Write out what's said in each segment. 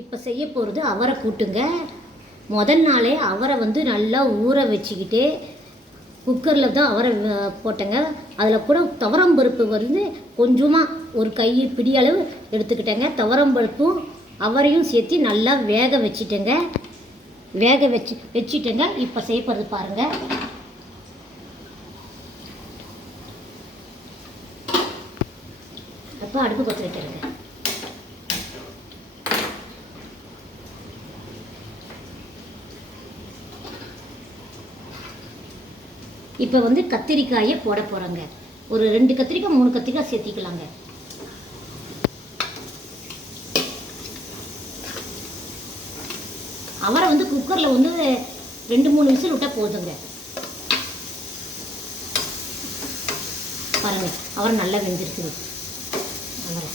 இப்போ செய்ய போகிறது அவரை கூட்டுங்க. முதல் நாளே அவரை வந்து நல்லா ஊற வச்சுக்கிட்டு குக்கரில் தான் அவரை போட்டேங்க. அதில் கூட துவரம்பருப்பு வந்து கொஞ்சமாக ஒரு கை பிடி அளவு எடுத்துக்கிட்டேங்க. துவரம்பருப்பும் அவரையும் சேர்த்து நல்லா வேக வச்சுட்டேங்க. வச்சுட்டேங்க. இப்போ செய்யப்படுறது பாருங்கள். அப்போ அடுப்பு பற்ற வைக்கிறேங்க. இப்போ வந்து கத்திரிக்காயை போட போகிறோங்க. ஒரு 2 கத்திரிக்காய் 3 கத்திரிக்காய் சேர்த்திக்கலாங்க. அவரை வந்து குக்கரில் வந்து 2-3 விசில் விட்டால் போதுங்க. பாருங்கள், அவரை நல்லா வெந்திருக்குது. அவரை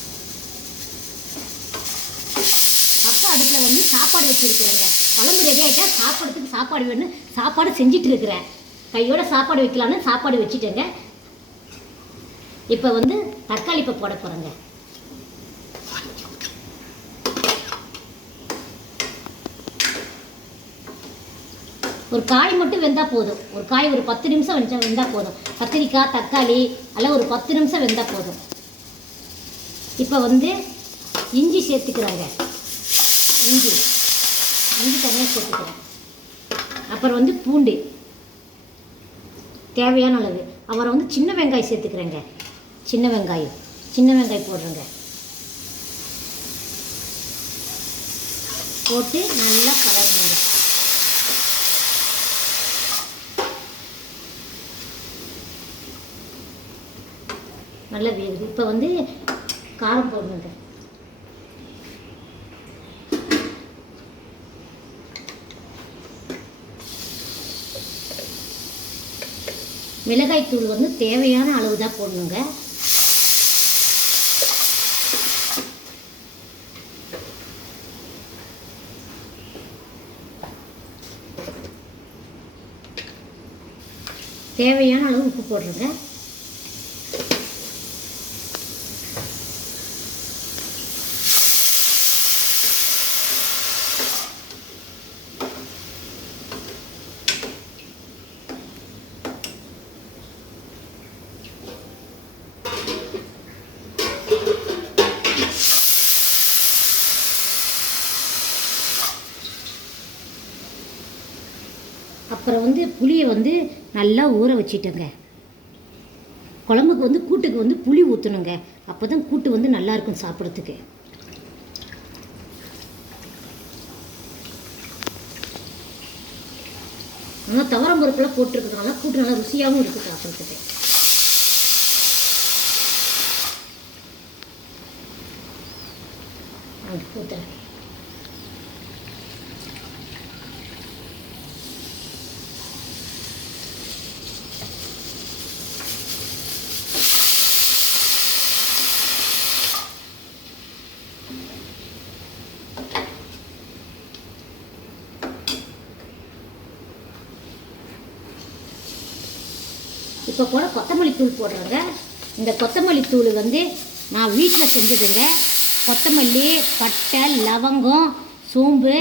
அப்போ அடுப்பில் வந்து சாப்பாடு வச்சுருக்குறேங்க. குழம்பு ரெடி ஆகிட்டா சாப்பாடுறதுக்கு சாப்பாடு வேணும். சாப்பாடு செஞ்சிட்டு இருக்கிறேன். கையோட சாப்பாடு வைக்கலான்னு சாப்பாடு வச்சுட்டேங்க. இப்போ வந்து தக்காளி இப்போ போட போகிறேங்க. ஒரு காய் மட்டும் வெந்தால் போதும். ஒரு காய் ஒரு 10 நிமிஷம் வெந்தால் போதும். கத்திரிக்காய் தக்காளி எல்லாம் ஒரு 10 நிமிஷம் வெந்தால் போதும். இப்போ வந்து இஞ்சி சேர்த்துக்கிறாங்க. இஞ்சி தனியாக சேர்த்துக்கிறேன். அப்புறம் வந்து பூண்டு தேவையான அளவு. அவரை வந்து சின்ன வெங்காயம் சேர்த்துக்கிறேங்க. சின்ன வெங்காயம் போடுறேங்க. போட்டு நல்லா கலருங்க. நல்லா வேகுது. இப்போ வந்து காரம் போடணுங்க. மிளகாய் தூள் வந்து தேவையான அளவு தான் போடணுங்க. தேவையான அளவு உப்பு போடுறேங்க. அப்புறம் வந்து புளியை வந்து நல்லா ஊற வச்சிட்டேங்க. குழம்புக்கு வந்து கூட்டுக்கு வந்து புளி ஊற்றணுங்க. அப்போ தான் கூட்டு வந்து நல்லாயிருக்கும் சாப்பிட்றதுக்கு. ஆனால் துவரம்பருப்புலாம் போட்டிருக்கிறதுனால கூட்டு நல்லா ருசியாகவும் இருக்குது சாப்பிட்றதுக்கு. ஊற்றுறேன். இப்போ கூட கொத்தமல்லி தூள் போடுறேங்க. இந்த கொத்தமல்லி தூள் வந்து நான் வீட்டில் செஞ்சதுங்க. கொத்தமல்லி, பட்டை, லவங்கம், சோம்பு,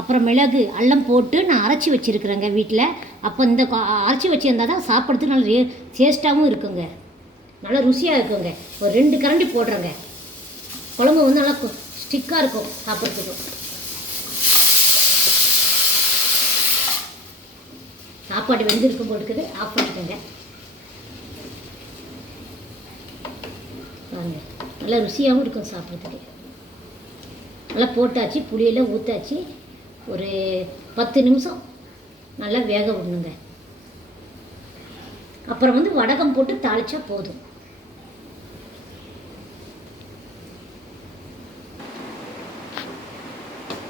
அப்புறம் மிளகு எல்லாம் போட்டு நான் அரைச்சி வச்சுருக்குறேங்க வீட்டில். அப்போ இந்த அரைச்சி வச்சுருந்தால் தான் சாப்பிட்றதுக்கு நல்ல டேஸ்ட்டாகவும் இருக்குங்க. நல்லா ருசியாக இருக்குங்க. ஒரு 2 கரண்டி போடுறேங்க. குழம்பு வந்து நல்லா ஸ்டிக்காக இருக்கும் சாப்பிட்றதுக்கு. சாப்பாடு வெந்திருக்கும் போட்டுக்குது. ஆஃப் பண்ணிக்கோங்க. நல்லா ருசியாகவும் இருக்கும் சாப்பிட்றதுக்கு. நல்லா போட்டாச்சு, புளியெல்லாம் ஊற்றாச்சு. ஒரு 10 நிமிஷம் நல்லா வேக விடணுங்க. அப்புறம் வந்து வடகம் போட்டு தாளிச்சா போதும்.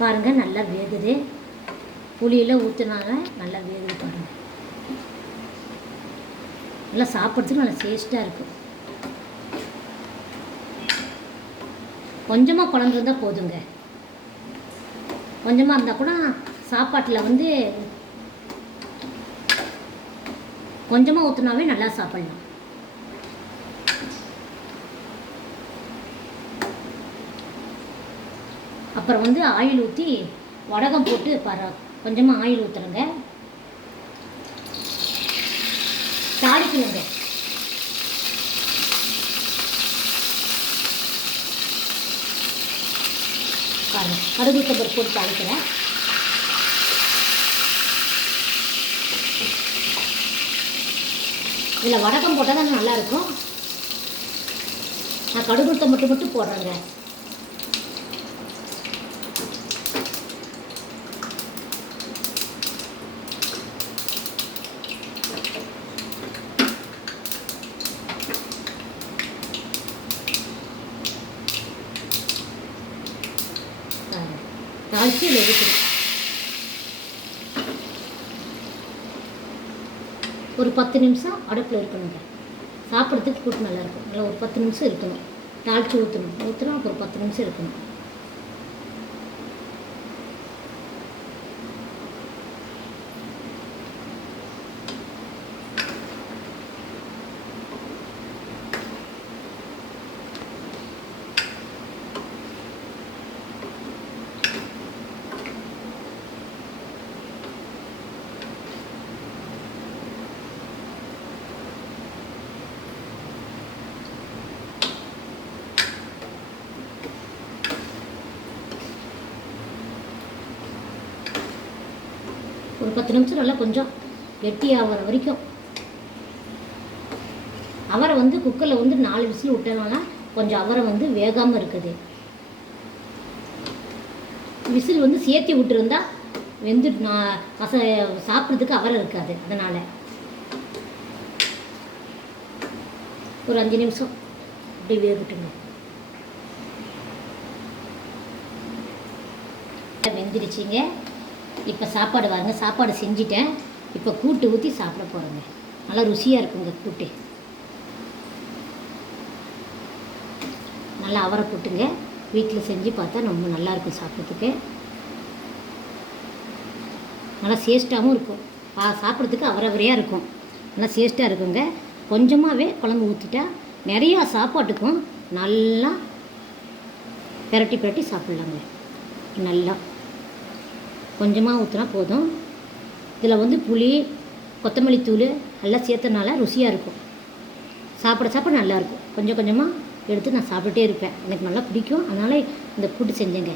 பாருங்கள், நல்லா வேகுது. புளியெல்லாம் ஊற்றினாங்க, நல்லா வேகுது பாருங்கள். நல்லா சாப்பிட்றதுக்கு நல்லா டேஸ்ட்டாக இருக்கும். கொஞ்சமாக குழம்பு இருந்தால் போதுங்க. கொஞ்சமாக இருந்தால் கூட சாப்பாட்டில் வந்து கொஞ்சமாக ஊற்றினாவே நல்லா சாப்பிட்லாம். அப்புறம் வந்து ஆயில் ஊற்றி வடகம் போட்டு கொஞ்சமாக ஆயில் ஊற்றுறேங்க. தாளிக்கணுங்க. பாருங்க, கடுகு உளுத்தம்பருப்பு போட்டு தாளிக்கிறேன். இதில் வடகம் போட்டால் தான் நல்லாயிருக்கும். நான் கடுகு உளுத்தம் மட்டும் போடுறேங்க. தாளித்து இதில் ஊற்றணும். ஒரு 10 நிமிஷம் அடுப்பில் இருக்கணுங்க. சாப்பிட்றதுக்கு கூட்டு நல்லாயிருக்கும். நல்லா ஒரு 10 நிமிஷம் இருக்கணும். தாளித்து ஊற்றணும் அப்புறம் 10 நிமிஷம் இருக்கணும். ஒரு 10 நிமிஷம் நல்லா கொஞ்சம் கெட்டியாகிற வரைக்கும். அவரை வந்து குக்கரில் வந்து 4 விசில் விட்டனால கொஞ்சம் அவரை வந்து வேகாமல் இருக்குது. விசில் வந்து சேர்த்தி விட்டுருந்தா வெந்து சாப்பிட்றதுக்கு அவரை இருக்காது. அதனால் ஒரு 5 நிமிஷம் அப்படி வேகட்டுங்க. வெந்துடுச்சிங்க. இப்போ சாப்பாடு வாங்க, சாப்பாடு செஞ்சுட்டேன். இப்போ கூட்டு ஊற்றி சாப்பிட போகிறேங்க. நல்லா ருசியாக இருக்குங்க கூட்டு. நல்லா அவரை கூட்டுங்க. வீட்டில் செஞ்சு பார்த்தா ரொம்ப நல்லாயிருக்கும் சாப்பிட்றதுக்கு. நல்லா டேஸ்ட்டாகவும் இருக்கும். சாப்பிட்றதுக்கு அவரையாக இருக்கும். நல்லா டேஸ்ட்டாக இருக்குங்க. கொஞ்சமாகவே குழம்பு ஊற்றிட்டா நிறையா சாப்பாட்டுக்கும் நல்லா பிரட்டி சாப்பிட்லாங்க. நல்லா கொஞ்சமாக ஊற்றினா போதும். இதில் வந்து புளி, கொத்தமல்லி தூள் எல்லாம் சேர்த்தனால ருசியாக இருக்கும். சாப்பிட நல்லாயிருக்கும். கொஞ்சமாக எடுத்து நான் சாப்பிட்டுட்டே இருப்பேன். எனக்கு நல்லா பிடிக்கும். அதனால் இந்த கூட்டு செஞ்சேங்க.